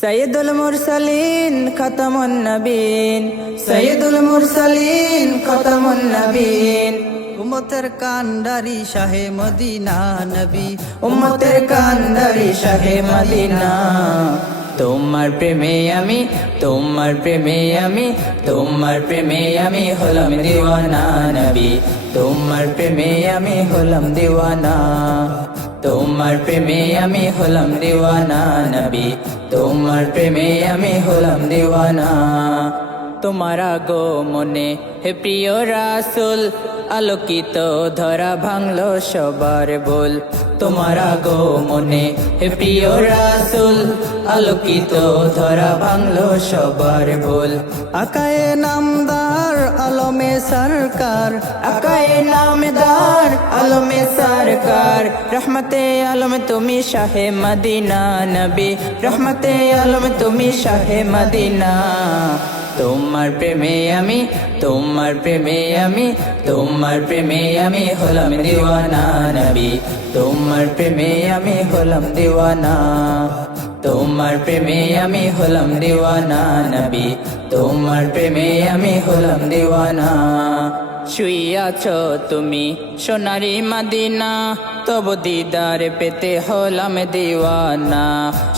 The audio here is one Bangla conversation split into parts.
সৈয়দুল মুরসালিন খতমুন নবীন, সৈয়দুল মুরসালিন খতমুন নবীন। উম্মতের কান্ডারি শাহে মদিনা নবী, উম্মতের কান্ডারি শাহে মদিনা। তোমার প্রেমে আমি, তোমার প্রেমে আমি, তোমার প্রেমে আমি হলাম দিওয়ানা নবী। তোমার প্রেমে আমি হলাম দিওয়ানা, তোমার প্রেমে আমি হলাম দিওয়ানা নবী। তোমার প্রেমে আমি হলাম দিওয়ানা। তোমার গো মনে হে প্রিয় রাসূল, আলোকিত ধরা ভাঙলো সবার ভুল। তোমার গো মনে হে প্রিয় রাসূল, আলোকিত ধরা ভাঙলো সবার ভুল। আকায়ে নামদার আলমে সরকার, আকায়ে নামদার আলমে সরকার। রহমতে আলম তুমি শাহে মদিনা নবী, রহমতে আলম তুমি শাহে মদিনা। তোমার প্রেমে আমি, তোমার প্রেমে আমি, তোমার প্রেমে আমি হলাম দিওয়ানা নবী। তোমার প্রেমে আমি হলাম দিওয়ানা, তোমার প্রেমে আমি হলাম দিওয়ানা নবী। তোমার প্রেমে আমি হলাম দিওয়ানা। শুইয়াছ তুমি সোনারি মদিনা, তব দিদার পেতে হলাম দিওয়ানা।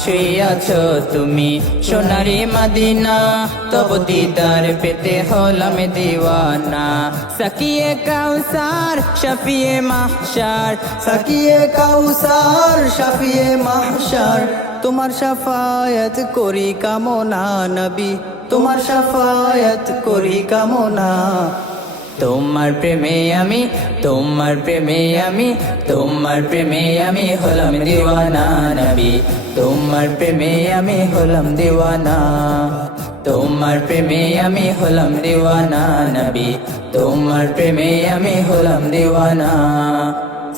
শুইয়াছ তুমি সোনারি মদিনা, তব দিদার পেতে হলাম দিওয়ানা। সাকিয়ে কাউসার শফিয়ে মাহশার, সাকিয়ে কাউসার শাফিয়ে মাহশার। তোমার শাফায়াত করি কামনা নবী, তোমার শাফায়াত করি কামনা। তোমার প্রেমে আমি, তোমার প্রেমে আমি, তোমার প্রেমে আমি হলাম দিওয়ানা নবী। তোমার প্রেমে আমি হলাম দিওয়ানা, তোমার প্রেমে আমি হলাম দিওয়ানা নবী। তোমার প্রেমে আমি হলাম দিওয়ানা।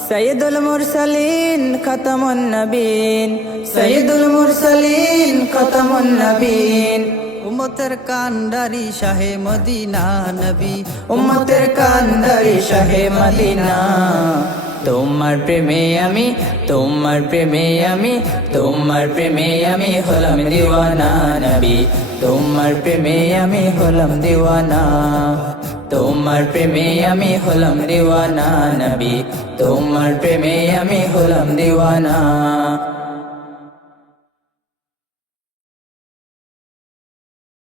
সৈয়দুল মুরসালিন খতমুন নবীন, সৈয়দুল মুরসালিন খতমুন নবীন। উম্মতের কান্ডারি শাহে মদিনা নবী, উম্মতের কান্ডারি শাহে মদিনা। তোমার প্রেমে আমি, তোমার প্রেমে আমি, তোমার প্রেমে আমি হলাম দিওয়ানা নবী। তোমার প্রেমে আমি হলাম দিওয়ানা, তোমার প্রেমে আমি হলাম দিওয়ানা নবী। তোমার প্রেমে আমি হলাম দিওয়ানা।